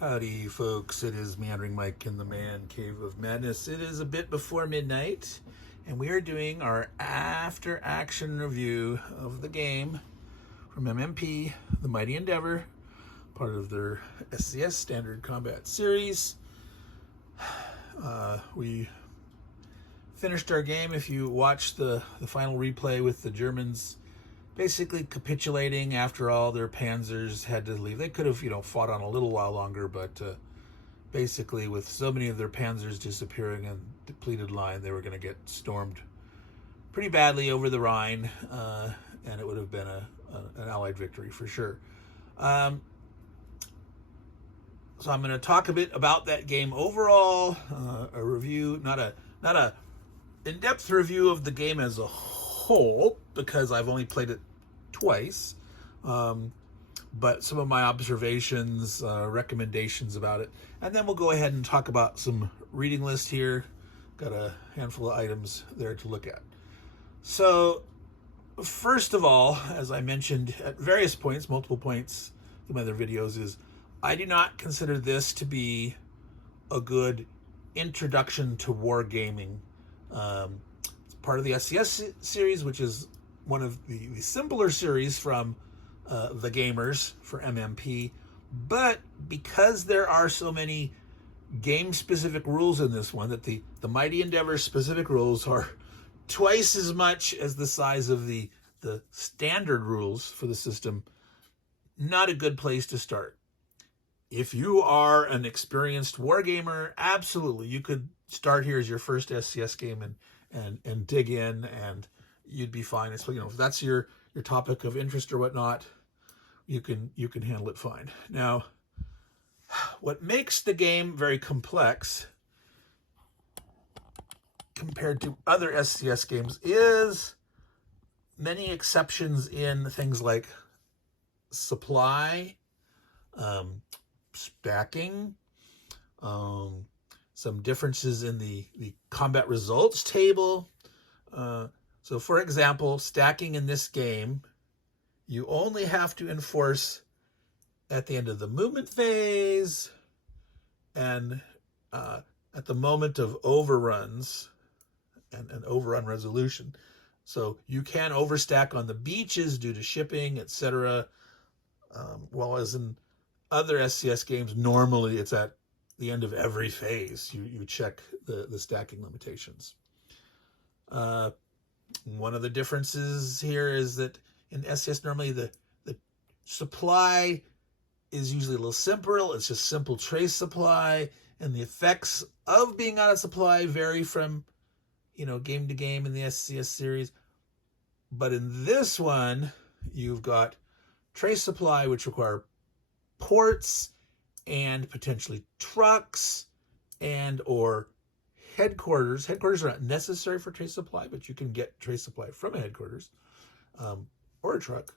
Howdy, folks. It is Meandering Mike in the Man Cave of Madness. It is a bit before midnight, and we are doing our after-action review of the game from MMP, The Mighty Endeavor, part of their SCS Standard Combat Series. We finished our game. If you watch the final replay with the Germans basically capitulating after all their panzers had to leave. They could have, fought on a little while longer, but basically with so many of their panzers disappearing and depleted line, they were going to get stormed pretty badly over the Rhine, and it would have been an Allied victory for sure. So I'm going to talk a bit about that game overall, a review, not a in-depth review of the game as a whole, because I've only played it twice, but some of my observations, recommendations about it, and then we'll go ahead and talk about some reading list here. Got a handful of items there to look at. So first of all, as I mentioned at various points, multiple points in my other videos, is I do not consider this to be a good introduction to wargaming. It's part of the SCS series, which is one of the simpler series from the gamers for MMP. But because there are so many game-specific rules in this one, that the Mighty Endeavor specific rules are twice as much as the size of the standard rules for the system, not a good place to start. If you are an experienced wargamer, absolutely, you could start here as your first SCS game and dig in, and you'd be fine. So, if that's your topic of interest or whatnot, you can handle it fine. Now, what makes the game very complex compared to other SCS games is many exceptions in things like supply, stacking, some differences in the combat results table. So for example, stacking in this game, you only have to enforce at the end of the movement phase and at the moment of overruns and overrun resolution. So you can overstack on the beaches due to shipping, etc. While as in other SCS games, normally it's at the end of every phase. You check the stacking limitations. One of the differences here is that in SCS, normally the supply is usually a little simpler. It's just simple trace supply, and the effects of being out of supply vary from, game to game in the SCS series. But in this one, you've got trace supply, which require ports and potentially trucks and or headquarters. Headquarters are not necessary for trace supply, but you can get trace supply from a headquarters or a truck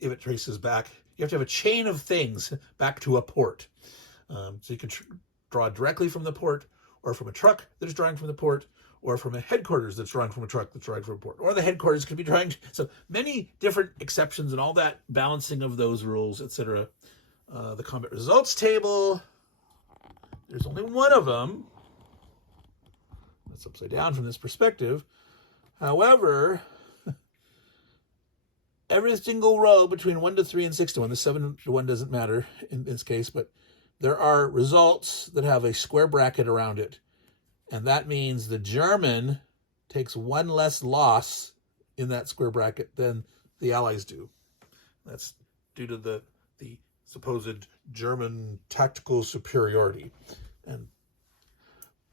if it traces back. You have to have a chain of things back to a port. So you can draw directly from the port, or from a truck that is drawing from the port, or from a headquarters that's drawing from a truck that's drawing from a port, or the headquarters could be drawing. So many different exceptions and all that balancing of those rules, etc. The combat results table, there's only one of them. That's upside down from this perspective. However, every single row between 1 to 3 and 6 to 1, the 7 to 1 doesn't matter in this case, but there are results that have a square bracket around it. And that means the German takes one less loss in that square bracket than the Allies do. That's due to the supposed German tactical superiority. And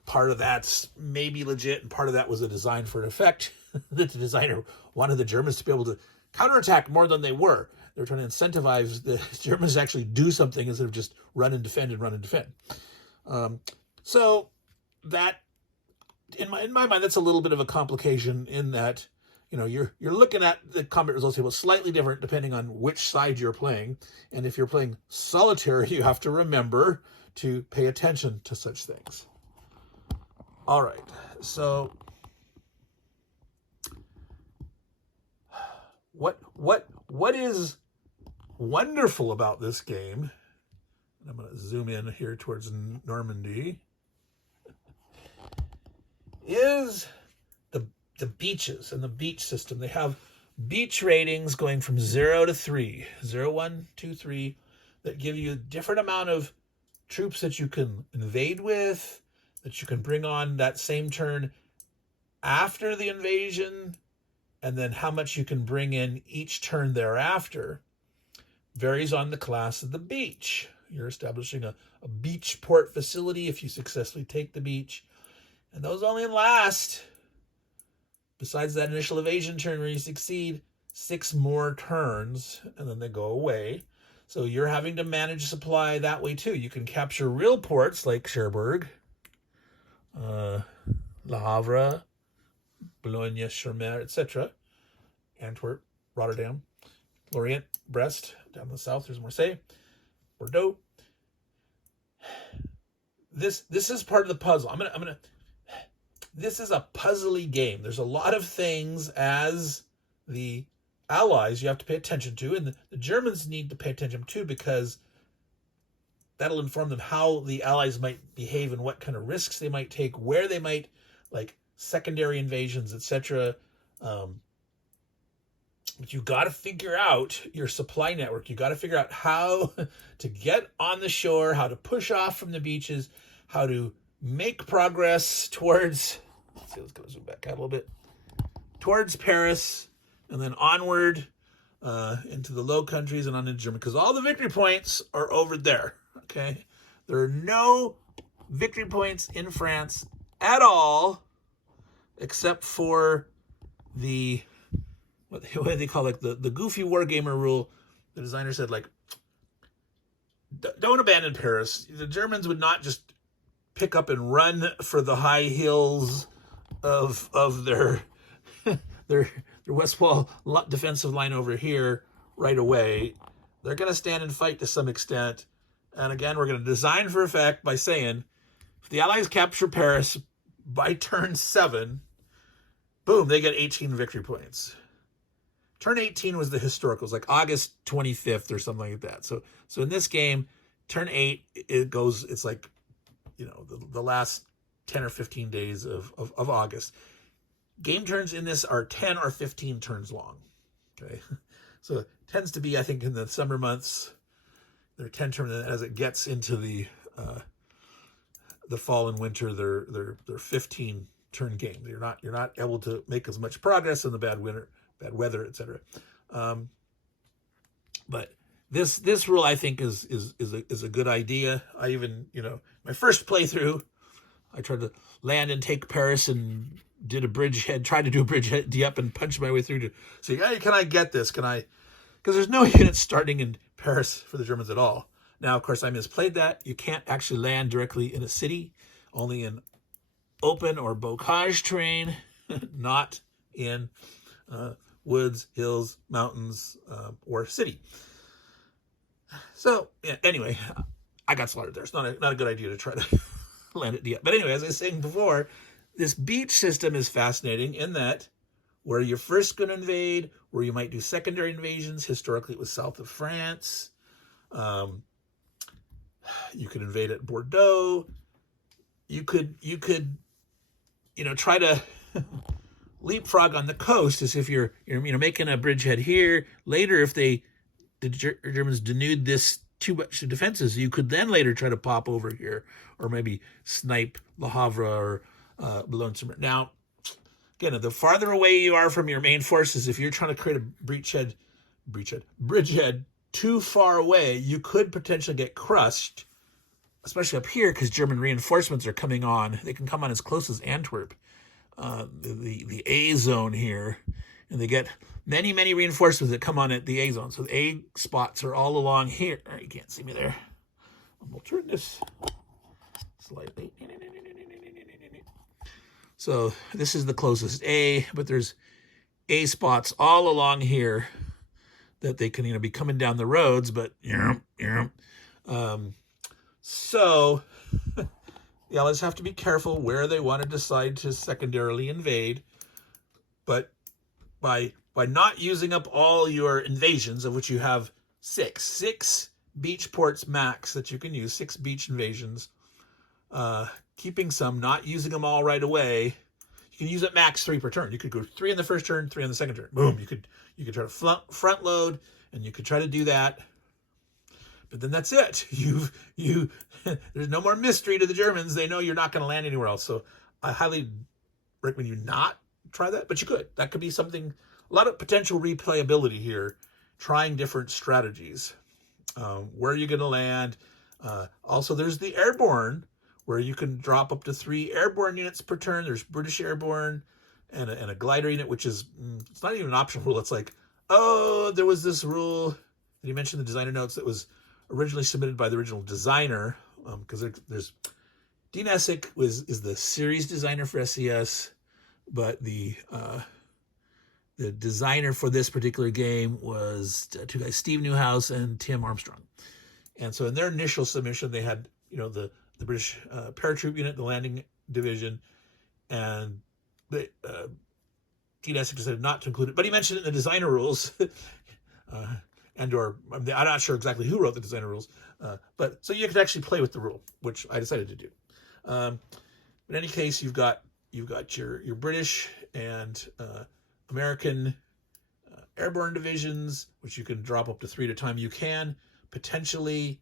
part of that's maybe legit, and part of that was a design for an effect that the designer wanted the Germans to be able to counterattack more than they were. They were trying to incentivize the Germans to actually do something instead of just run and defend and run and defend. So that, in my mind, that's a little bit of a complication in that, you're looking at the combat results table slightly different depending on which side you're playing. And if you're playing solitary, you have to remember to pay attention to such things. All right, so what is wonderful about this game, I'm going to zoom in here towards Normandy, is the beaches and the beach system. They have beach ratings going from 0 to 3, 0, 1, 2, 3, that give you a different amount of troops that you can invade with, that you can bring on that same turn after the invasion, and then how much you can bring in each turn thereafter varies on the class of the beach. You're establishing a beach port facility if you successfully take the beach. And those only last, besides that initial evasion turn where you succeed, 6 more turns, and then they go away. So you're having to manage supply that way too. You can capture real ports like Cherbourg, Le Havre, Boulogne, Chermères, etc., Antwerp, Rotterdam, Lorient, Brest, down in the south there's Marseille, Bordeaux. This is part of the puzzle. This is a puzzly game. There's a lot of things as the Allies you have to pay attention to, and the Germans need to pay attention too, because that'll inform them how the Allies might behave and what kind of risks they might take, where they might, like secondary invasions, etc. But you got to figure out your supply network. You got to figure out how to get on the shore, how to push off from the beaches, how to make progress towards, let's go zoom back out a little bit, towards Paris, and then onward into the Low Countries and on into Germany, because all the victory points are over there, okay? There are no victory points in France at all, except for the, what they call, like, the goofy wargamer rule. The designer said, like, don't abandon Paris. The Germans would not just pick up and run for the high hills of their their West Wall defensive line over here right away. They're going to stand and fight to some extent. And again, we're going to design for effect by saying, if the Allies capture Paris by turn 7, boom, they get 18 victory points. Turn 18 was the historical. It was like August 25th or something like that. So in this game, turn 8, it's like, the last 10 or 15 days of August. Game turns in this are 10 or 15 turns long. Okay. So it tends to be, I think, in the summer months, they're 10 turns. As it gets into the fall and winter, they're 15 turn game. You're not able to make as much progress in the bad weather, etc. But this rule, I think, is a good idea. I even, my first playthrough, I tried to land and take Paris and tried to do a bridgehead up and punch my way through to say, hey, can I get this? Because there's no units starting in Paris for the Germans at all. Now, of course, I misplayed that. You can't actually land directly in a city, only in open or bocage terrain, not in woods, hills, mountains, or city. So, yeah, anyway, I got slaughtered there. It's not a good idea to try to land it deep. But anyway, as I was saying before, this beach system is fascinating in that where you're first going to invade, where you might do secondary invasions. Historically, it was south of France. You could invade at Bordeaux. You could try to leapfrog on the coast as if you're making a bridgehead here. Later, if the Germans denuded this too much to defenses, you could then later try to pop over here, or maybe snipe Le Havre or Boulogne. Now, again, the farther away you are from your main forces, if you're trying to create a bridgehead too far away, you could potentially get crushed, especially up here, because German reinforcements are coming on. They can come on as close as Antwerp, the A zone here, and they get many, many reinforcements that come on at the A zone. So the A spots are all along here. You can't see me there. We'll turn this slightly. So this is the closest A, but there's A spots all along here that they can be coming down the roads, but so the Allies have to be careful where they want to decide to secondarily invade. But by not using up all your invasions, of which you have six beach ports max that you can use, 6 beach invasions, keeping some, not using them all right away. You can use it max 3 per turn. You could go 3 in the first turn, 3 on the second turn. Boom. You could try to front load, and you could try to do that. But then that's it. There's no more mystery to the Germans. They know you're not going to land anywhere else. So I highly recommend you not try that, but you could. That could be something, a lot of potential replayability here, trying different strategies. Where are you going to land? Also, there's the airborne, where you can drop up to 3 airborne units per turn. There's British airborne and a glider unit, which is, it's not even an optional rule. It's like, oh, there was this rule that he mentioned in the designer notes that was originally submitted by the original designer, because there's Dean Essick is the series designer for SCS, but the designer for this particular game was 2 guys, Steve Newhouse and Tim Armstrong. And so in their initial submission, they had, the British paratroop unit, the landing division, and Dean Essick decided not to include it, but he mentioned it in the designer rules. I'm not sure exactly who wrote the designer rules, but so you could actually play with the rule, which I decided to do. In any case, you've got your British and American airborne divisions, which you can drop up to 3 at a time. You can potentially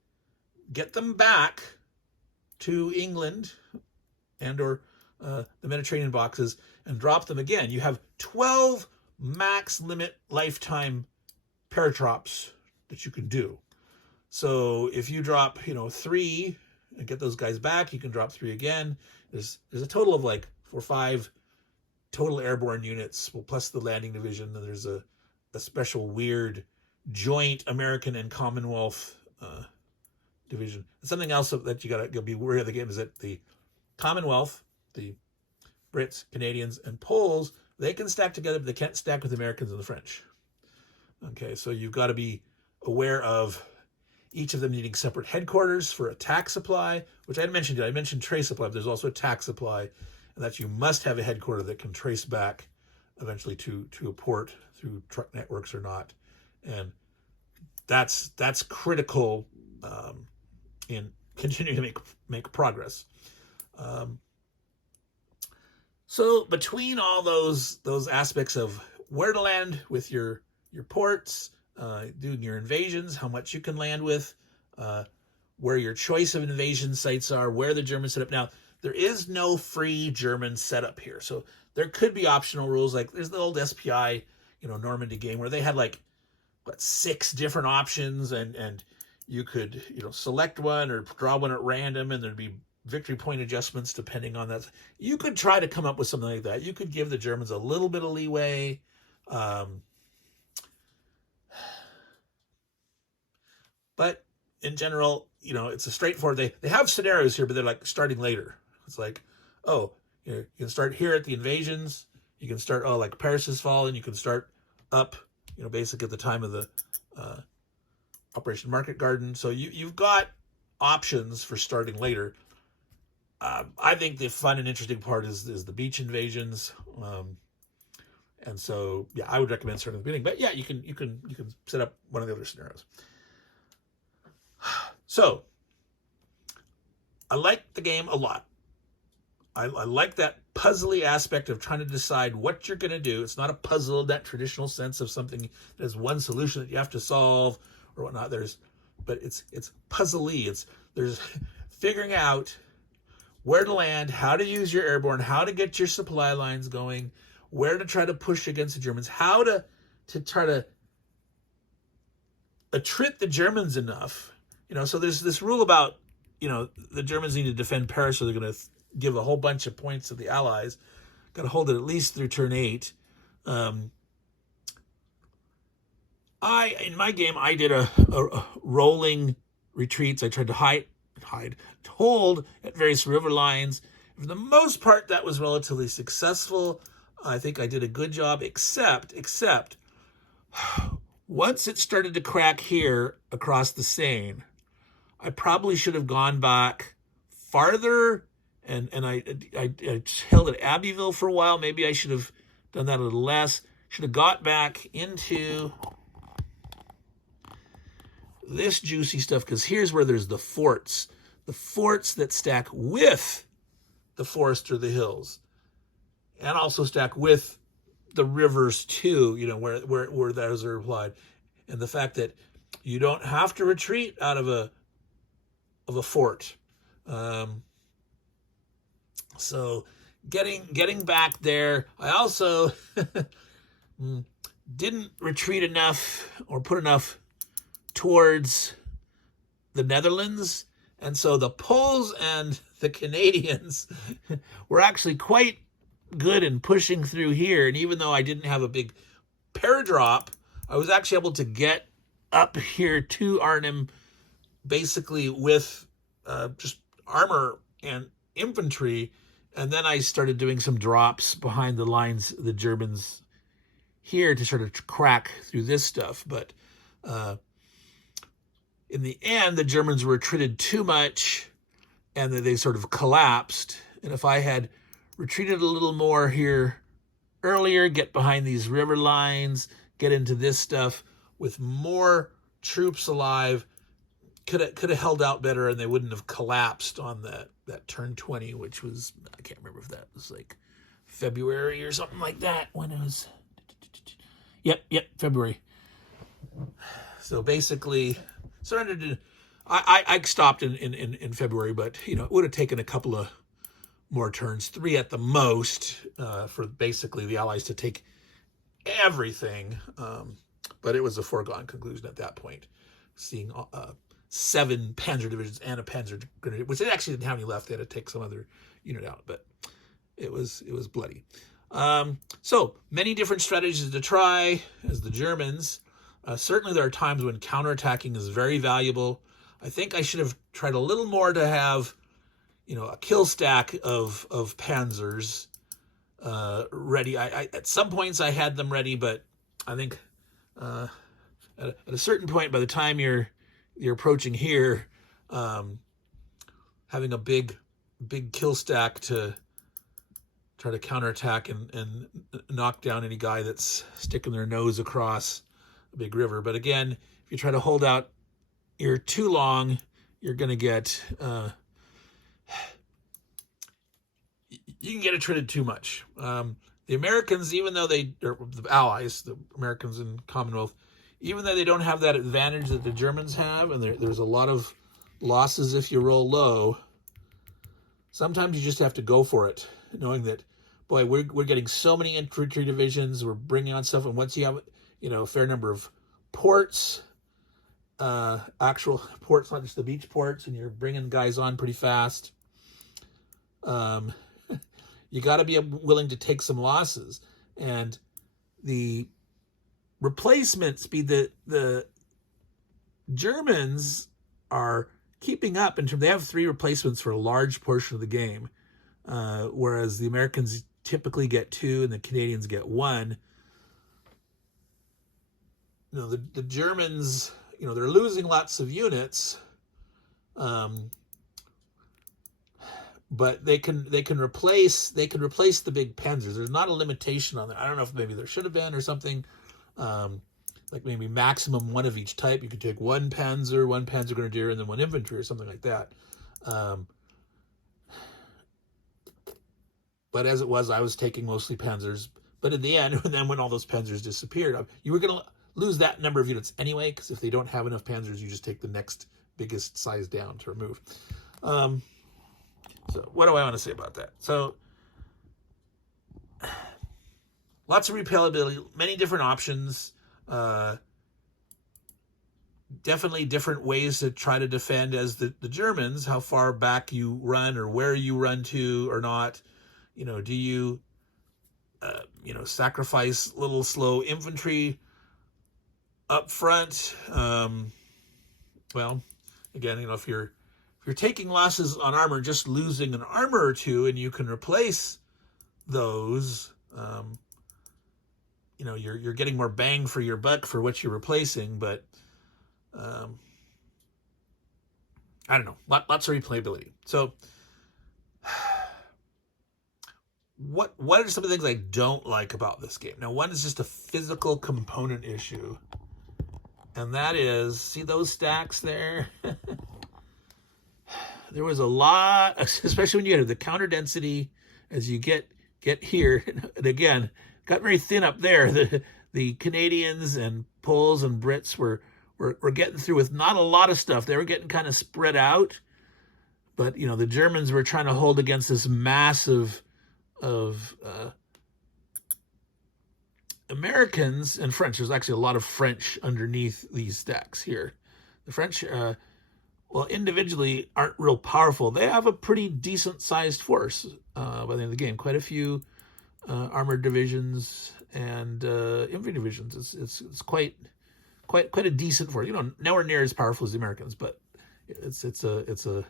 get them back to England and or the Mediterranean boxes and drop them again. You have 12 max limit lifetime paratrops that you can do. So if you drop 3 and get those guys back, you can drop 3 again. There's a total of like 4 or 5 total airborne units, well, plus the landing division. And there's a special weird joint American and Commonwealth division. And something else that you gotta be wary of the game is that the Commonwealth, the Brits, Canadians, and Poles, they can stack together, but they can't stack with Americans and the French. Okay, so you've got to be aware of each of them needing separate headquarters for attack supply, which I had mentioned. I mentioned trace supply, but there's also attack supply, and that you must have a headquarter that can trace back eventually to a port through truck networks or not. And that's critical in continuing to make progress. So between all those aspects of where to land with your ports, doing your invasions, how much you can land with, where your choice of invasion sites are, where the Germans set up. Now, there is no free German setup here. So there could be optional rules. Like there's the old SPI, Normandy game where they had 6 different options and you could, select one or draw one at random and there'd be victory point adjustments depending on that. You could try to come up with something like that. You could give the Germans a little bit of leeway. But in general, it's a straightforward. They have scenarios here, but they're starting later. It's like, oh, you can start here at the invasions. You can start, like Paris has fallen. You can start up, basically at the time of the Operation Market Garden. So you've got options for starting later. I think the fun and interesting part is the beach invasions. And so, yeah, I would recommend starting at the beginning. But yeah, you can set up one of the other scenarios. So, I like the game a lot. I like that puzzly aspect of trying to decide what you're going to do. It's not a puzzle in that traditional sense of something there's one solution that you have to solve or whatnot. But it's puzzly. There's figuring out where to land, how to use your airborne, how to get your supply lines going, where to try to push against the Germans, how to try to attrit the Germans enough. So there's this rule about, the Germans need to defend Paris, so they're going to give a whole bunch of points to the Allies. Got to hold it at least through turn 8. In my game, I did a rolling retreats. I tried to hold at various river lines. For the most part, that was relatively successful. I think I did a good job, except once it started to crack here across the Seine, I probably should have gone back farther, and I held at Abbeville for a while. Maybe I should have done that a little less. Should have got back into this juicy stuff, because here's where there's the forts that stack with the forest or the hills, and also stack with the rivers too, where those are applied. And the fact that you don't have to retreat out of a fort. So getting back there, I also didn't retreat enough or put enough towards the Netherlands. And so the Poles and the Canadians were actually quite good in pushing through here. And even though I didn't have a big paradrop, I was actually able to get up here to Arnhem basically with just armor and infantry. And then I started doing some drops behind the lines, the Germans here, to sort of crack through this stuff. But in the end, the Germans retreated too much and they sort of collapsed. And if I had retreated a little more here earlier, get behind these river lines, get into this stuff with more troops alive, could have held out better, and they wouldn't have collapsed on that turn 20, which was, I can't remember if that was like February or something like that, when it was, yep, February. So basically surrendered. I stopped in February, but it would have taken a couple of more turns, 3 at the most, for basically the Allies to take everything. But it was a foregone conclusion at that point, seeing 7 panzer divisions and a panzer grenadier, which they actually didn't have any left. They had to take some other unit out, but it was bloody. So many different strategies to try as the Germans. Certainly there are times when counterattacking is very valuable. I think I should have tried a little more to have, a kill stack of panzers ready. I at some points I had them ready, but I think at a certain point, by the time you're approaching here, having a big kill stack to try to counterattack and knock down any guy that's sticking their nose across a big river. But again, if you try to hold out here too long, you're going to get you can get attrited too much. The Americans, even though the Allies, the Americans and Commonwealth, even though they don't have that advantage that the Germans have, and there's a lot of losses if you roll low, sometimes you just have to go for it, knowing that, boy, we're getting so many infantry divisions, we're bringing on stuff, and once you have, a fair number of ports, actual ports, not just the beach ports, and you're bringing guys on pretty fast, you got to be willing to take some losses. And the replacement speed that the Germans are keeping up in terms, they have 3 replacements for a large portion of the game, whereas the Americans typically get 2 and the Canadians get 1. The Germans, they're losing lots of units, but they can replace the big panzers. There's not a limitation on that. I don't know if maybe there should have been or something. Like maybe maximum 1 of each type. You could take 1 panzer, 1 panzer grenadier, and then 1 infantry or something like that. But as it was, I was taking mostly panzers. But in the end, and then when all those panzers disappeared, you were going to lose that number of units anyway, because if they don't have enough panzers, you just take the next biggest size down to remove. So what do I want to say about that? So lots of repellability, many different options, definitely different ways to try to defend as the Germans, how far back you run or where you run to or not. Do you, sacrifice little slow infantry up front? Well, again, if you're taking losses on armor, just losing an armor or 2, and you can replace those, you're getting more bang for your buck for what you're replacing. But I don't know, lots of replayability. So what are some of the things I don't like about this game? Now, one is just a physical component issue. And that is, see those stacks there? There was a lot, especially when you get the counter density as you get here. And again, got very thin up there. The Canadians and Poles and Brits were getting through with not a lot of stuff. They were getting kind of spread out. But, you know, the Germans were trying to hold against this massive of Americans and French. There's actually a lot of French underneath these stacks here. The French, well, individually aren't real powerful. They have a pretty decent-sized force by the end of the game. Quite a few armored divisions and infantry divisions. It's quite a decent force. You know, nowhere near as powerful as the Americans, but it's a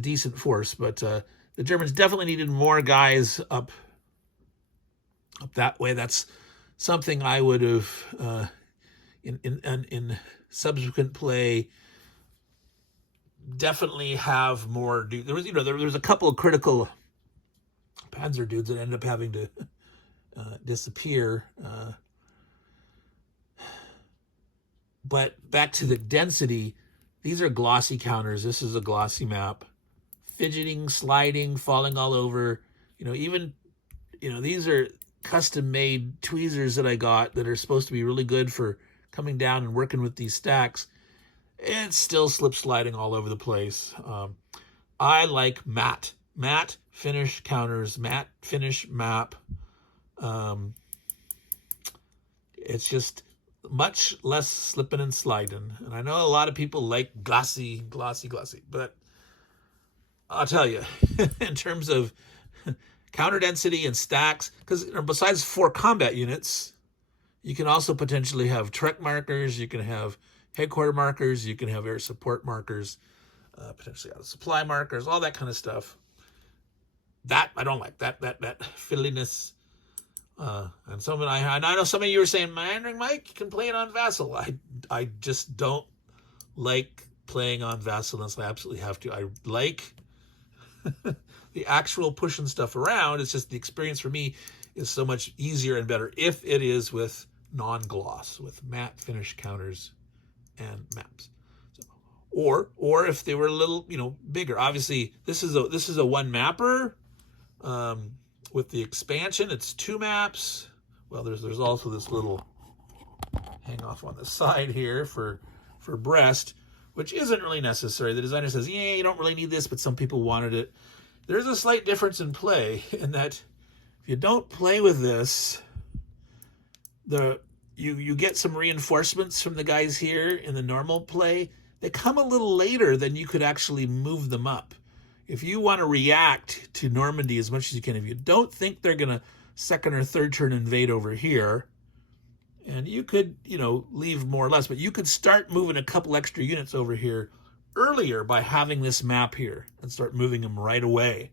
decent force. But the Germans definitely needed more guys up that way. That's something I would have in subsequent play definitely have more. There was a couple of critical Panzer dudes that ended up having to disappear. But back to the density, these are glossy counters. This is a glossy map. Fidgeting, sliding, falling all over. You know, even, you know, these are custom-made tweezers that I got that are supposed to be really good for coming down and working with these stacks. It's still slip sliding all over the place. I like matte finish counters, matte finish map. It's just much less slipping and sliding. And I know a lot of people like glossy, but I'll tell you, in terms of counter density and stacks, because besides 4 combat units, you can also potentially have truck markers, you can have headquarter markers, you can have air support markers, potentially out of supply markers, all that kind of stuff. That I don't like, that fiddliness. And I know some of you were saying, Meandering Mike, you can play it on Vassal. I just don't like playing on Vassal unless I absolutely have to. I like the actual pushing stuff around. It's just the experience for me is so much easier and better if it is with non-gloss, with matte finish counters and maps. So, or if they were a little, you know, bigger. Obviously, this is a one mapper. With the expansion, it's 2 maps. Well, there's also this little hang off on the side here for Brest, which isn't really necessary. The designer says, yeah, you don't really need this, but some people wanted it. There's a slight difference in play in that if you don't play with this, you get some reinforcements from the guys here in the normal play. They come a little later than you could actually move them up. If you want to react to Normandy as much as you can, if you don't think they're going to second or third turn invade over here, and you could, you know, leave more or less, but you could start moving a couple extra units over here earlier by having this map here and start moving them right away.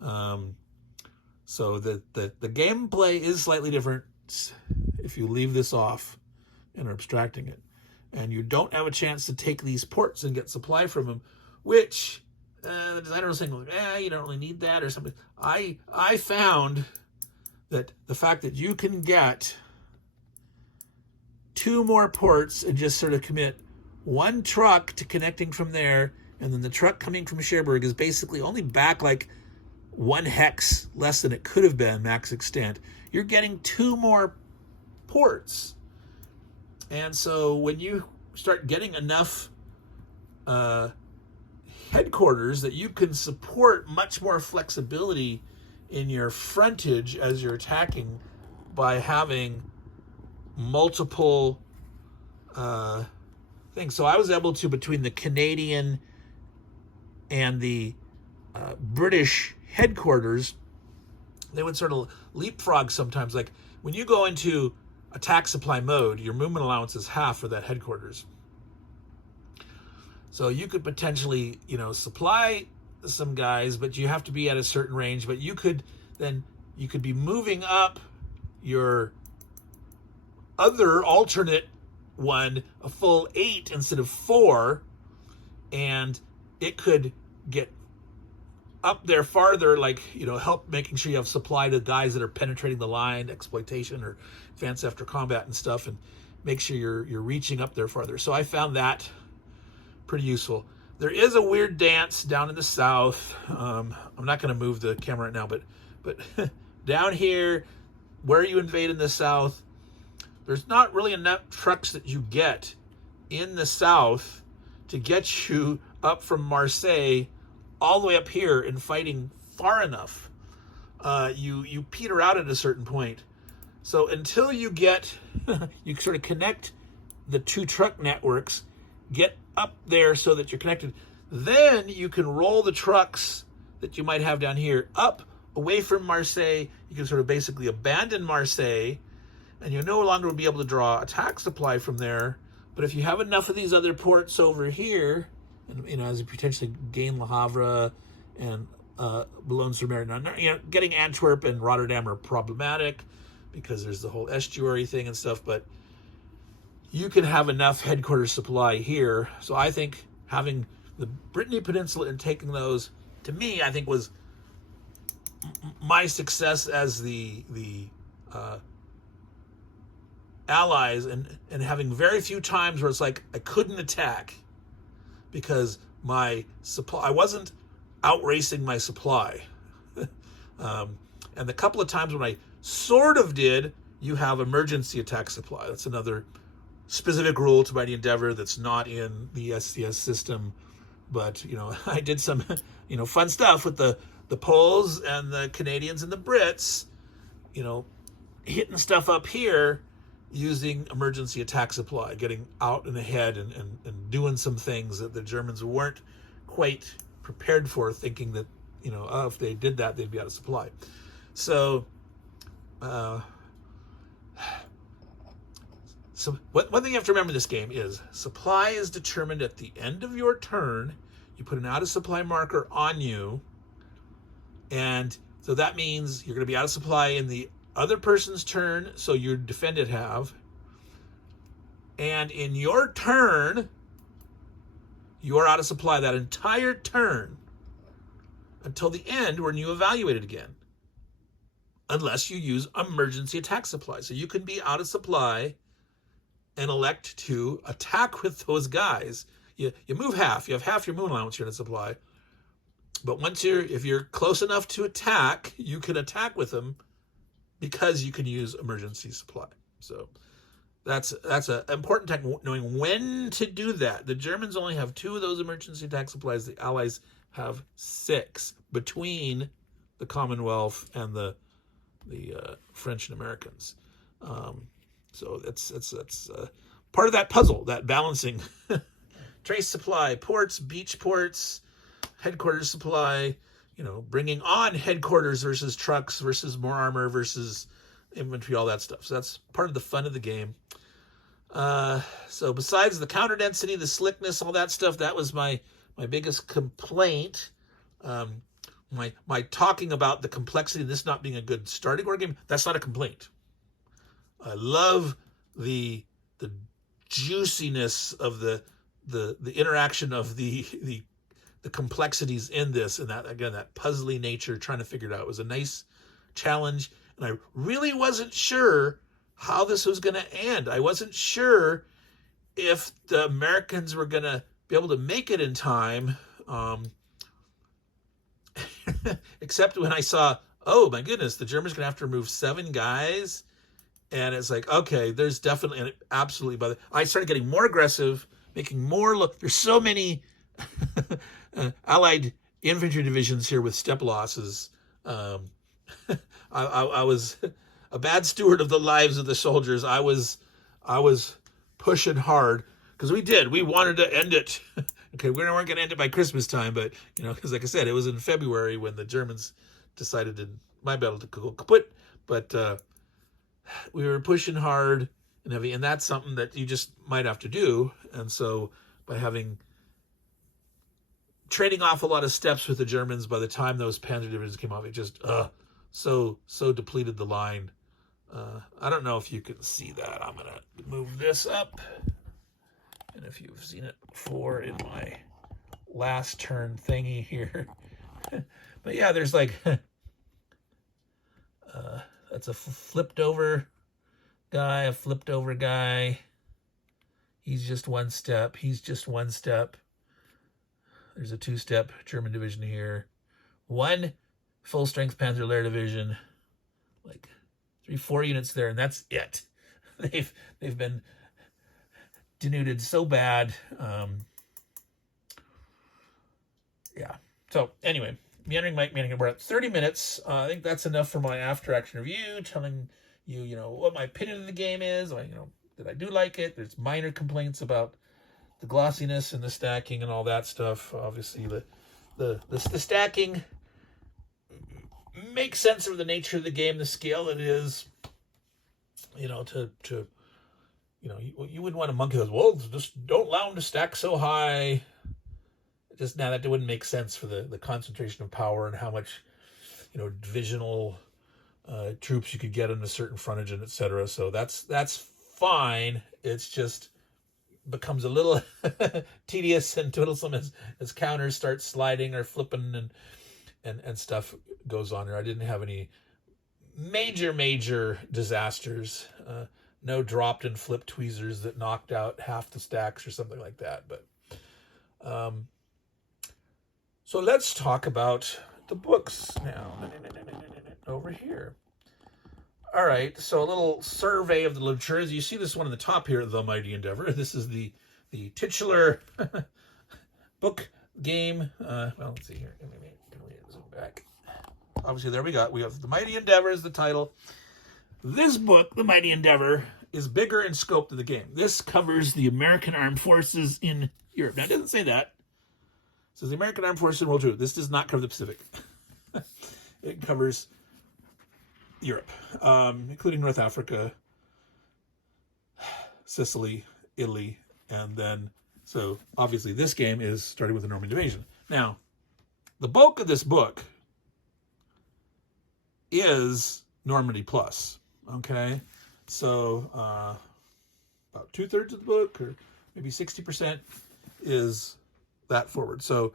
So the gameplay is slightly different if you leave this off and are abstracting it. And you don't have a chance to take these ports and get supply from them, which... the designer was saying, you don't really need that or something. I found that the fact that you can get 2 more ports and just sort of commit 1 truck to connecting from there, and then the truck coming from Cherbourg is basically only back like 1 hex less than it could have been max extent. You're getting 2 more ports. And so when you start getting enough headquarters that you can support much more flexibility in your frontage as you're attacking by having multiple things. So I was able to, between the Canadian and the British headquarters, they would sort of leapfrog sometimes. Like when you go into attack supply mode, your movement allowance is half for that headquarters. So you could potentially, you know, supply some guys, but you have to be at a certain range. But you could be moving up your other alternate one a full 8 instead of 4, and it could get up there farther, like, you know, help making sure you have supply to guys that are penetrating the line, exploitation or advance after combat and stuff, and make sure you're reaching up there farther. So I found that pretty useful. There is a weird dance down in the south. I'm not going to move the camera right now, but down here where you invade in the south, there's not really enough trucks that you get in the south to get you up from Marseille all the way up here and fighting far enough. You peter out at a certain point. So until you get, you sort of connect the two truck networks, get up there so that you're connected, then you can roll the trucks that you might have down here up away from Marseille. You can sort of basically abandon Marseille, and you no longer will be able to draw attack supply from there. But if you have enough of these other ports over here, and as you potentially gain Le Havre and Boulogne-sur-Mer, getting Antwerp and Rotterdam are problematic because there's the whole estuary thing and stuff, but you can have enough headquarters supply here. So I think having the Brittany Peninsula and taking those, to me, I think was my success as the allies, and having very few times where it's like I couldn't attack because my supply, I wasn't outracing my supply. And the couple of times when I sort of did, you have emergency attack supply. That's another specific rule to Mighty Endeavor that's not in the SCS system. But, I did some, fun stuff with the Poles and the Canadians and the Brits, hitting stuff up here using emergency attack supply, getting out and ahead and doing some things that the Germans weren't quite prepared for, thinking that, if they did that, they'd be out of supply. So, one thing you have to remember in this game is supply is determined at the end of your turn. You put an out of supply marker on you, and so that means you're going to be out of supply in the other person's turn, so your defended have. And in your turn, you are out of supply that entire turn until the end when you evaluate it again. Unless you use emergency attack supply. So you can be out of supply and elect to attack with those guys. You move half. You have half your moon allowance you're in supply. But if you're close enough to attack, you can attack with them because you can use emergency supply. So that's an important technique, knowing when to do that. The Germans only have 2 of those emergency attack supplies. The Allies have 6 between the Commonwealth and the French and Americans. So that's part of that puzzle, that balancing. Trace supply, ports, beach ports, headquarters supply, bringing on headquarters versus trucks versus more armor versus infantry, all that stuff. So that's part of the fun of the game. So besides the counter density, the slickness, all that stuff, that was my biggest complaint. My talking about the complexity of this not being a good starting war game, that's not a complaint. I love the juiciness of the interaction of the complexities in this, and that, again, that puzzly nature, trying to figure it out. It was a nice challenge, and I really wasn't sure how this was going to end. I wasn't sure if the Americans were going to be able to make it in time, except when I saw, oh my goodness, the Germans are going to have to remove 7 guys, and it's like, okay, there's definitely, and absolutely, I started getting more aggressive, making more look. There's so many Allied infantry divisions here with step losses. I was a bad steward of the lives of the soldiers. I was pushing hard because we wanted to end it. Okay, we weren't going to end it by Christmas time, but because like I said, it was in February when the Germans decided in my battle to go kaput. But we were pushing hard and heavy, and that's something that you just might have to do. And so by trading off a lot of steps with the Germans, by the time those Panzer divisions came off, it just so depleted the line. I don't know if you can see that. I'm gonna move this up, and if you've seen it before in my last turn thingy here, but yeah, there's like that's a flipped over guy, a flipped over guy. He's just one step. He's just one step. There's a 2-step German division here. 1 full-strength Panzer Lehr division. Like 3-4 units there, and that's it. They've been denuded so bad. Yeah. So anyway, Meandering Mike, we're at 30 minutes. I think that's enough for my after-action review, telling you, what my opinion of the game is. That I do like it. There's minor complaints about the glossiness and the stacking and all that stuff. Obviously, the stacking makes sense of the nature of the game, the scale it is. You wouldn't want a monkey who's, well, just don't allow them to stack so high. Just now that wouldn't make sense for the concentration of power and how much, divisional troops you could get on a certain frontage and etc. So that's fine. It's just becomes a little tedious and twiddlesome as counters start sliding or flipping and stuff goes on there. I didn't have any major disasters. No dropped and flipped tweezers that knocked out half the stacks or something like that. But so let's talk about the books now. Over here. All right, so a little survey of the literature. As you see this one on the top here, The Mighty Endeavor. This is the titular book game. Well, let's see here. Can we zoom back? Obviously, there we have The Mighty Endeavor is the title. This book, The Mighty Endeavor, is bigger in scope than the game. This covers the American Armed Forces in Europe. Now, it doesn't say that. It says the American Armed Forces in World War II. This does not cover the Pacific. It covers Europe, including North Africa, Sicily, Italy, and then, so obviously this game is starting with the Norman invasion. Now, the bulk of this book is Normandy plus, okay? So about 2/3 of the book, or maybe 60%, is that forward. So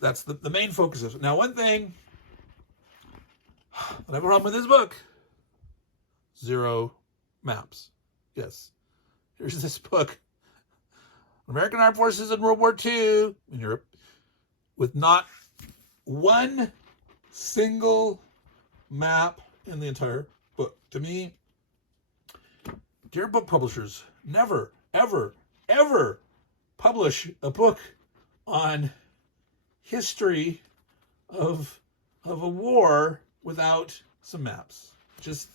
that's the main focus of it. Now, one thing I have a problem with this book: 0 maps. Yes, here's this book, American Armed Forces in World War II in Europe, with not one single map in the entire book. To me, dear book publishers, never, ever, ever publish a book on history of a war without some maps. Just,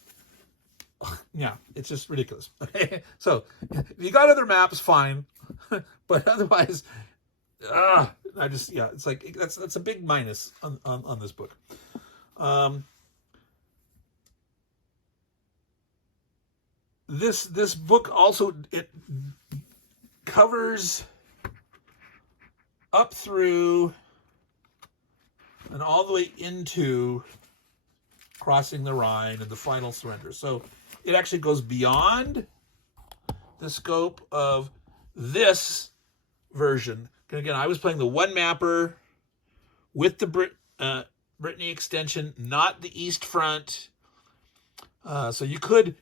yeah, it's just ridiculous. Okay, so if you got other maps, fine, but otherwise, it's like that's a big minus on this book. This book also, it covers up through and all the way into crossing the Rhine and the final surrender. So it actually goes beyond the scope of this version. And again, I was playing the one mapper with the Brittany extension, not the East Front. So you could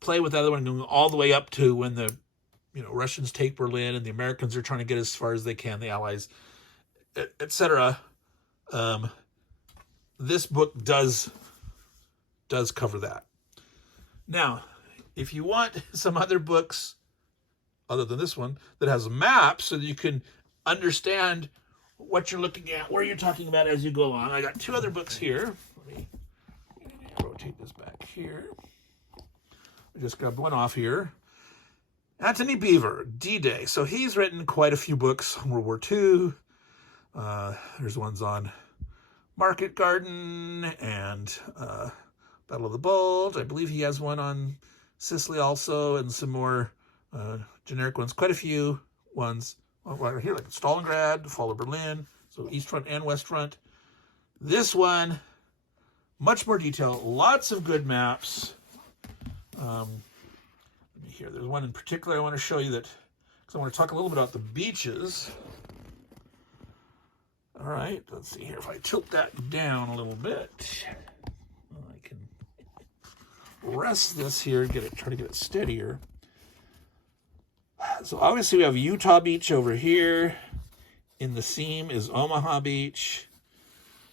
play with the other one going all the way up to when the Russians take Berlin and the Americans are trying to get as far as they can, the Allies, etc. This book does cover that. Now, if you want some other books other than this one that has maps so that you can understand what you're looking at, where you're talking about as you go along, I got 2 other books here. Let me rotate this back here. I just grabbed one off here. Anthony Beaver, D-Day. So he's written quite a few books on World War II. There's ones on Market Garden and Battle of the Bulge. I believe he has one on Sicily also, and some more generic ones. Quite a few ones right here, like Stalingrad, Fall of Berlin. So East Front and West Front. This one, much more detail, lots of good maps. Here, there's one in particular I want to show you that, because I want to talk a little bit about the beaches. All right, let's see here. If I tilt that down a little bit, I can rest this here and try to get it steadier. So obviously we have Utah Beach over here. In the seam is Omaha Beach.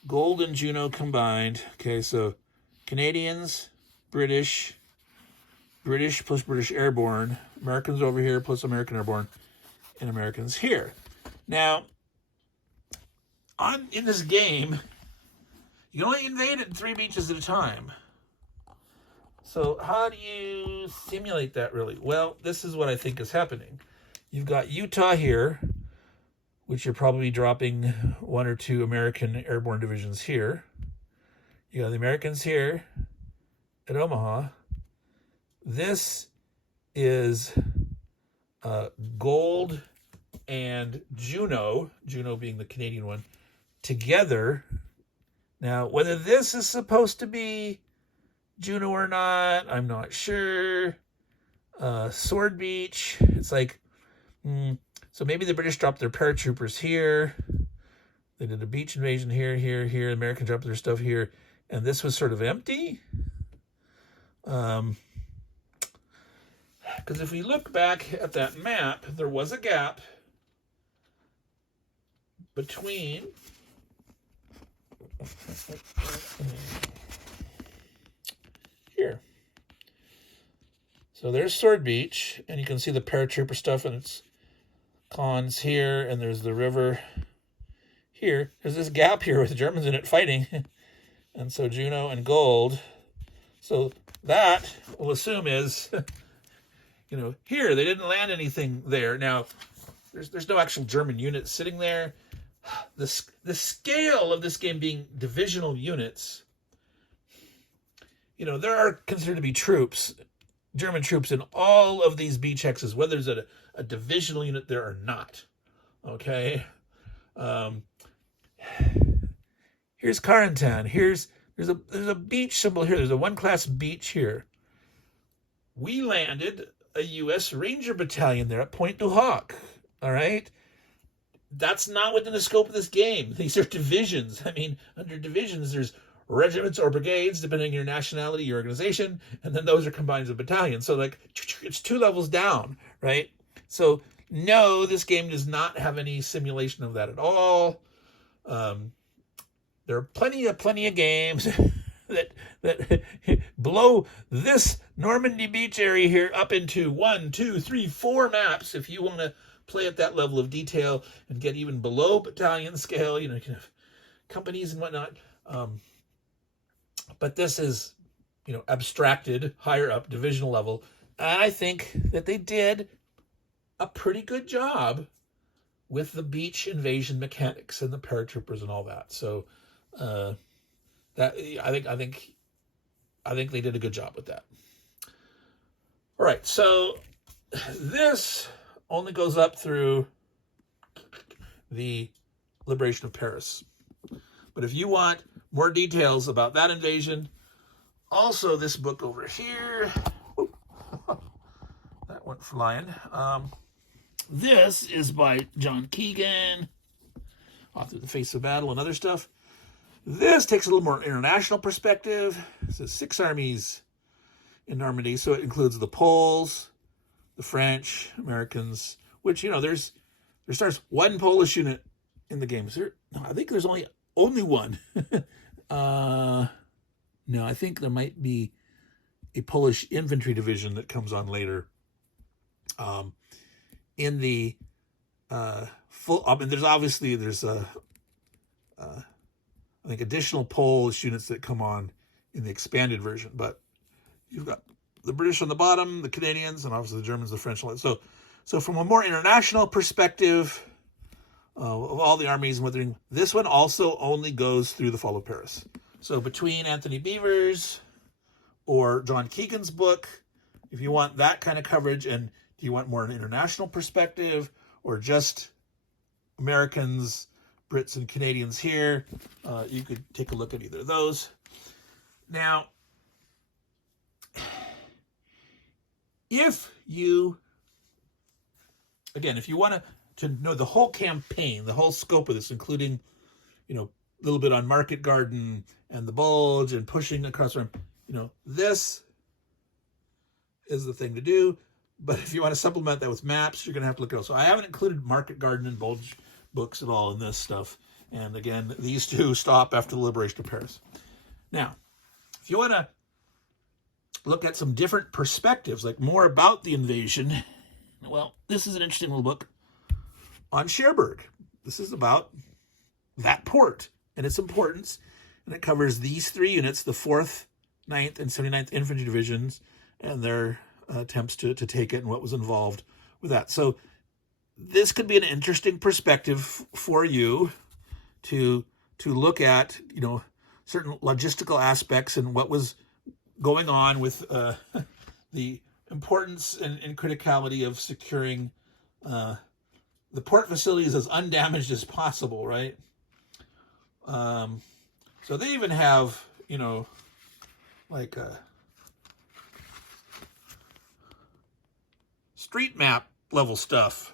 Gold and Juneau combined. Okay, so Canadians, British plus British Airborne, Americans over here plus American Airborne, and Americans here. Now, in this game, you can only invade it in 3 beaches at a time. So how do you simulate that really? Well, this is what I think is happening. You've got Utah here, which you're probably dropping 1 or 2 American airborne divisions here. You got the Americans here at Omaha. This is Gold and Juneau being the Canadian one, together. Now, whether this is supposed to be Juneau or not, I'm not sure. Sword Beach, it's like, so maybe the British dropped their paratroopers here. They did a beach invasion here. The Americans dropped their stuff here. And this was sort of empty. Because if we look back at that map, there was a gap between here. So there's Sword Beach, and you can see the paratrooper stuff, and it's cons here, and there's the river here. There's this gap here with the Germans in it fighting. And so Juneau and Gold. So that we'll assume is, here. They didn't land anything there. Now, there's no actual German unit sitting there. The scale of this game being divisional units, there are considered to be troops, German troops in all of these beach hexes, whether there's a divisional unit there or not. Okay. Here's Carentan. There's a beach symbol here. There's a 1-class beach here. We landed a U.S. Ranger Battalion there at Pointe du Hoc. All right. That's not within the scope of this game. These are divisions. I mean, under divisions, there's regiments or brigades, depending on your nationality, your organization, and then those are combined as a battalion. So, it's 2 levels down, right? So, no, this game does not have any simulation of that at all. There are plenty of games that blow this Normandy Beach area here up into 1, 2, 3, 4 maps if you want to play at that level of detail and get even below battalion scale, you can have companies and whatnot. But this is, abstracted, higher up, divisional level. And I think that they did a pretty good job with the beach invasion mechanics and the paratroopers and all that. So that I think they did a good job with that. All right, so this only goes up through the liberation of Paris. But if you want more details about that invasion, also this book over here, that went flying. This is by John Keegan, author of The Face of Battle and other stuff. This takes a little more international perspective. It says 6 armies in Normandy, so it includes the Poles, the French, Americans, which, there's 1 Polish unit in the game. No, I think there's only one. No, I think there might be a Polish infantry division that comes on later. In the full, there's I think additional Polish units that come on in the expanded version, but you've got the British on the bottom, the Canadians, and obviously the Germans, the French. So from a more international perspective of all the armies and what they're doing, this one also only goes through the fall of Paris. So between Anthony Beever's or John Keegan's book, if you want that kind of coverage, and do you want more an international perspective or just Americans, Brits, and Canadians here, you could take a look at either of those. Now, if you want to know the whole campaign, the whole scope of this, including, a little bit on Market Garden and the Bulge and pushing across, this is the thing to do. But if you want to supplement that with maps, you're going to have to look at it. So I haven't included Market Garden and Bulge books at all in this stuff. And again, these two stop after the liberation of Paris. Now, if you want to look at some different perspectives, like more about the invasion, well, this is an interesting little book on Cherbourg. This is about that port and its importance. And it covers these three units, the 4th, 9th, and 79th Infantry Divisions, and their attempts to take it and what was involved with that. So this could be an interesting perspective for you to look at, certain logistical aspects and what was going on with the importance and criticality of securing the port facilities as undamaged as possible, right? So they even have, like a street map level stuff.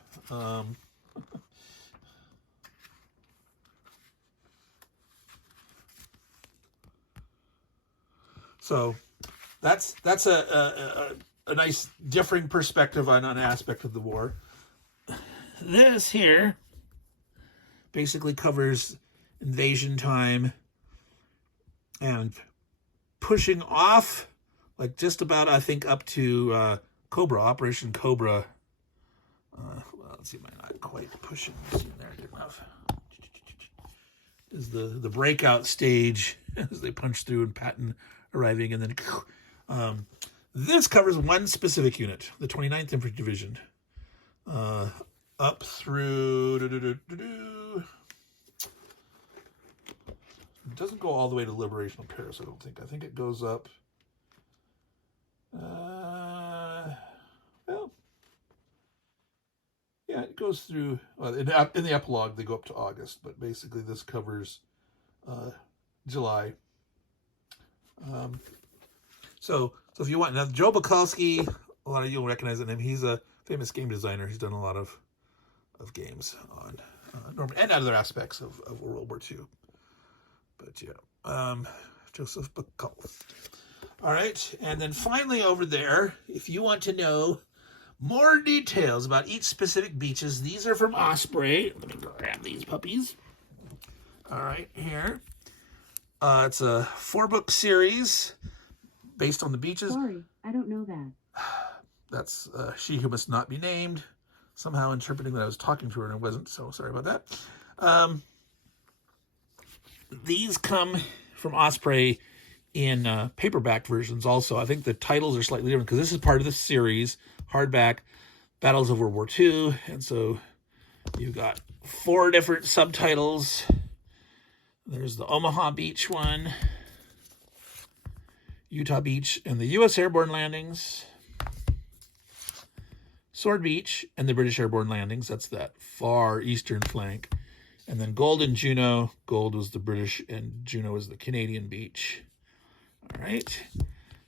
So that's a nice differing perspective on an aspect of the war. This here basically covers invasion time and pushing off, like just about, I think, up to Cobra, Operation Cobra. Well, let's see, am I not quite pushing this in there good enough? Is the breakout stage as they punch through and Patton arriving, and then this covers one specific unit, the 29th Infantry Division, up through it doesn't go all the way to Liberation of Paris, I don't think. I think it goes up well, yeah, it goes through in the epilogue they go up to August, but basically this covers July. So if you want, now Joe Bukowski, a lot of you will recognize that name. He's a famous game designer. He's done a lot of games on Norman and other aspects of World War II. But yeah, Joseph Bukowski. All right, and then finally over there, if you want to know more details about each specific beaches, these are from Osprey. Let me grab these puppies. All right, here. It's a 4-book series based on the beaches. Sorry, I don't know that. That's She Who Must Not Be Named, somehow interpreting that I was talking to her and it wasn't, so sorry about that. These come from Osprey in paperback versions also. I think the titles are slightly different because this is part of the series, hardback, Battles of World War II, and so you've got 4 different subtitles. There's the Omaha Beach one, Utah Beach, and the U.S. Airborne Landings, Sword Beach, and the British Airborne Landings. That's that far eastern flank. And then Gold and Juno. Gold was the British, and Juno was the Canadian beach. All right.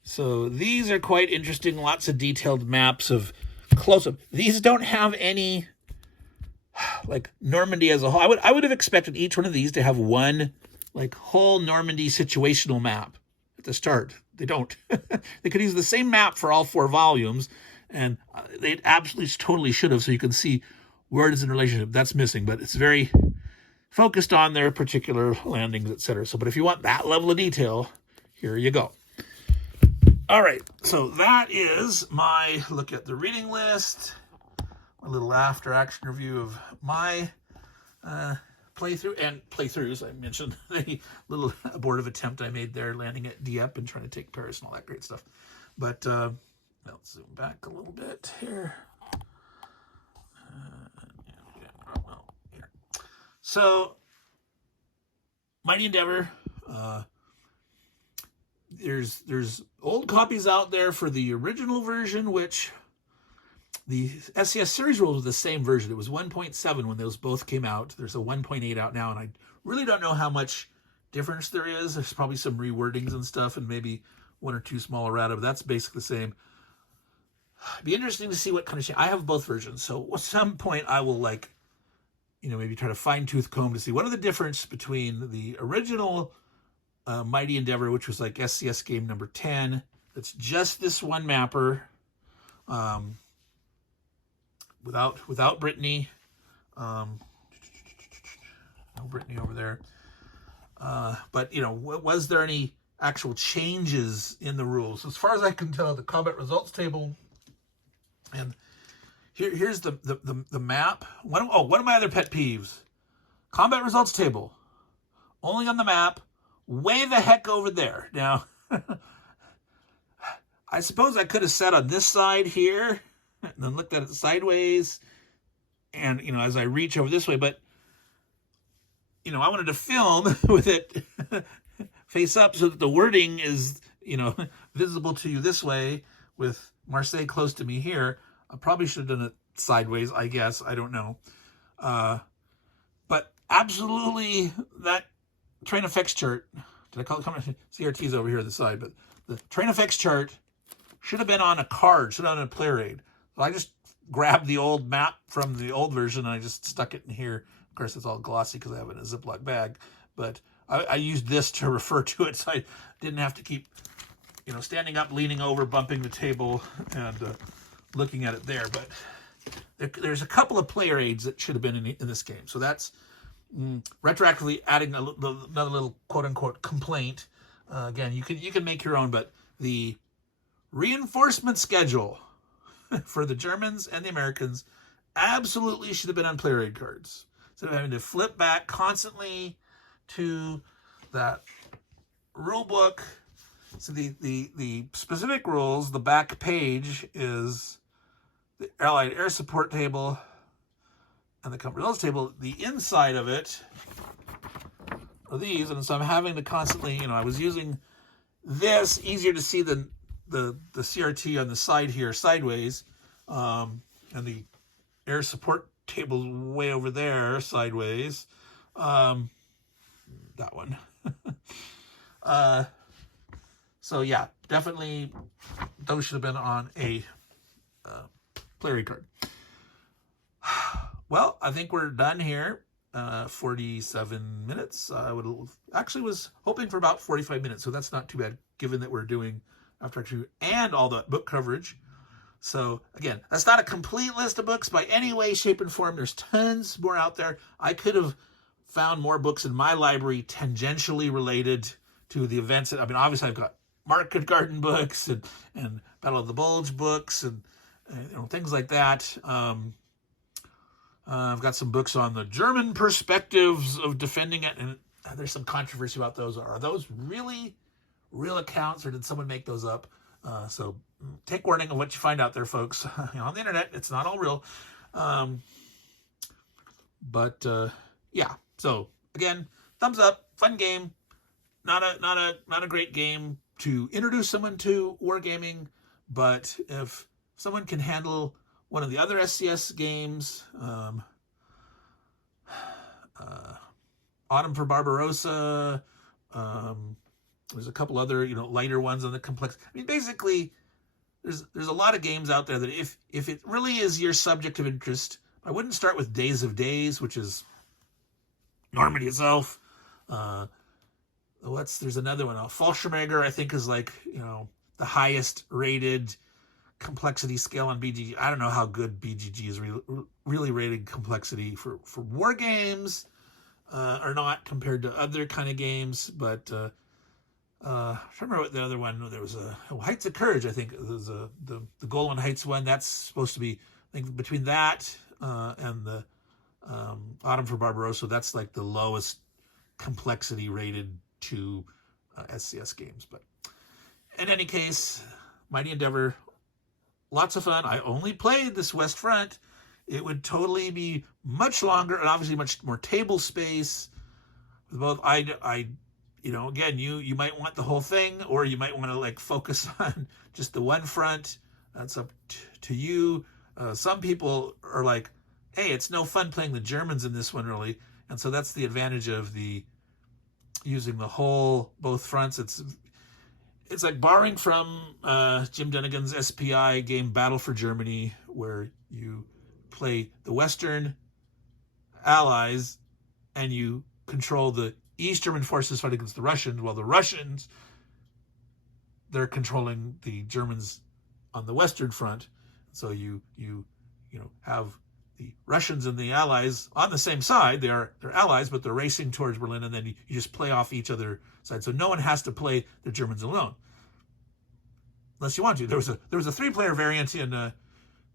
So these are quite interesting. Lots of detailed maps of close-up. These don't have any, like, Normandy as a whole. I would have expected each one of these to have one, like, whole Normandy situational map at the start. They don't. They could use the same map for all 4 volumes, and they absolutely totally should have, so you can see where it is in relationship. That's missing, but it's very focused on their particular landings, etc. So, but if you want that level of detail, here you go. All right, so that is my look at the reading list, a little after-action review of my playthrough and playthroughs. I mentioned the little abortive attempt I made there, landing at Dieppe and trying to take Paris and all that great stuff. But let's zoom back a little bit here. Here. So, Mighty Endeavor. There's old copies out there for the original version, which the SCS series rules were the same version. It was 1.7 when those both came out. There's a 1.8 out now, and I really don't know how much difference there is. There's probably some rewordings and stuff, and maybe 1 or 2 small errata, but that's basically the same. It'd be interesting to see what kind of change. I have both versions, so at some point I will, like, maybe try to fine-tooth comb to see what are the difference between the original Mighty Endeavor, which was like SCS game number 10. It's just this one mapper. without Brittany. No Brittany over there. But, you know, was there any actual changes in the rules? As far as I can tell, the combat results table, and here's the map. One of my other pet peeves: combat results table, only on the map, way the heck over there. Now, I suppose I could have sat on this side here and then looked at it sideways, and, you know, as I reach over this way, but, you know, I wanted to film with it face up so that the wording is, you know, visible to you this way with Marseille close to me here. I probably should have done it sideways, I guess. I don't know. But absolutely that train effects chart, did I call it CRT's over here on the side, but the train effects chart should have been on a card, should have been on a player aid. So I just grabbed the old map from the old version and I just stuck it in here. Of course, it's all glossy because I have it in a Ziploc bag, but I used this to refer to it, so I didn't have to keep, you know, standing up, leaning over, bumping the table, and looking at it there. But there's a couple of player aids that should have been in this game. So that's retroactively adding another little quote-unquote complaint. Again, you can make your own, but the reinforcement schedule for the Germans and the Americans absolutely should have been on player aid cards. Instead of having to flip back constantly to that rule book. So the specific rules, the back page is the Allied Air Support table and the combat results table. The inside of it are these, and so I'm having to constantly, you know, I was using this, easier to see than the CRT on the side here, sideways, and the air support table's way over there, sideways. That one. So yeah, definitely those should have been on a player aid card. Well, I think we're done here. 47 minutes. I was hoping for about 45 minutes, so that's not too bad, given that we're doing After Action Review and all the book coverage. So again, that's not a complete list of books by any way, shape, and form. There's tons more out there. I could have found more books in my library tangentially related to the events. I mean, obviously I've got Market Garden books and Battle of the Bulge books and you know, things like that. I've got some books on the German perspectives of defending it, and there's some controversy about those. Are those really real accounts, or did someone make those up? So take warning of what you find out there, folks. You know, on the internet, it's not all real. Yeah. So again, thumbs up. Fun game. Not a great game to introduce someone to wargaming, but if someone can handle one of the other SCS games, Autumn for Barbarossa, there's a couple other, you know, lighter ones on the complex. I mean, basically, there's a lot of games out there that if it really is your subject of interest, I wouldn't start with Days of Days, which is Normandy itself. There's another one, Fallschirmjäger, I think, is like, you know, the highest rated complexity scale on BGG. I don't know how good BGG is really rated complexity for war games or not compared to other kind of games, but I remember what the other one, there was Heights of Courage, I think. There's the Golan Heights one. That's supposed to be, I think, between that and the Autumn for Barbarossa, that's like the lowest complexity rated to SCS games. But in any case, Mighty Endeavor, lots of fun. I only played this West Front. It would totally be much longer and obviously much more table space. With both, you know, again, you might want the whole thing, or you might want to like focus on just the one front. That's up to you. Some people are like, hey, it's no fun playing the Germans in this one, really. And so that's the advantage of using the whole, both fronts. It's like borrowing from Jim Dunnigan's SPI game Battle for Germany, where you play the Western allies and you control the East German forces fighting against the Russians, while the Russians, they're controlling the Germans on the Western front. So you have the Russians and the Allies on the same side. They're allies, but they're racing towards Berlin, and then you just play off each other side. So no one has to play the Germans alone, unless you want to. There was a 3-player variant in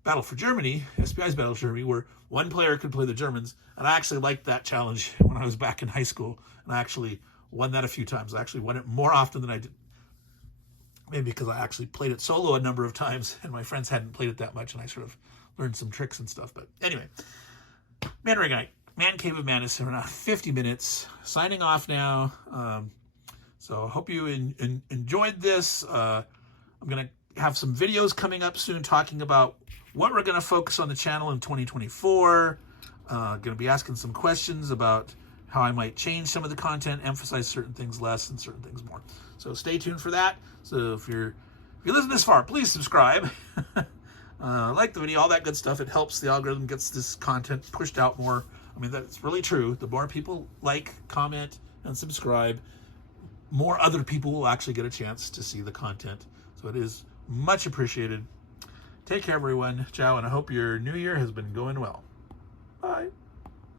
Battle for Germany, SPI's Battle for Germany, where one player could play the Germans, and I actually liked that challenge when I was back in high school, and I actually won that a few times. I actually won it more often than I did. Maybe because I actually played it solo a number of times, and my friends hadn't played it that much, and I sort of learned some tricks and stuff. But anyway, Meandering Mike, Man Cave of Madness, around 50 minutes. Signing off now. So I hope you enjoyed this. I'm going to have some videos coming up soon talking about what we're going to focus on the channel in 2024. Going to be asking some questions about how I might change some of the content, emphasize certain things less and certain things more. So stay tuned for that. So if you listen this far, please subscribe. Like the video, all that good stuff. It helps the algorithm, gets this content pushed out more. I mean, that's really true. The more people like, comment, and subscribe, more other people will actually get a chance to see the content. So it is much appreciated. Take care, everyone. Ciao, and I hope your new year has been going well. Bye.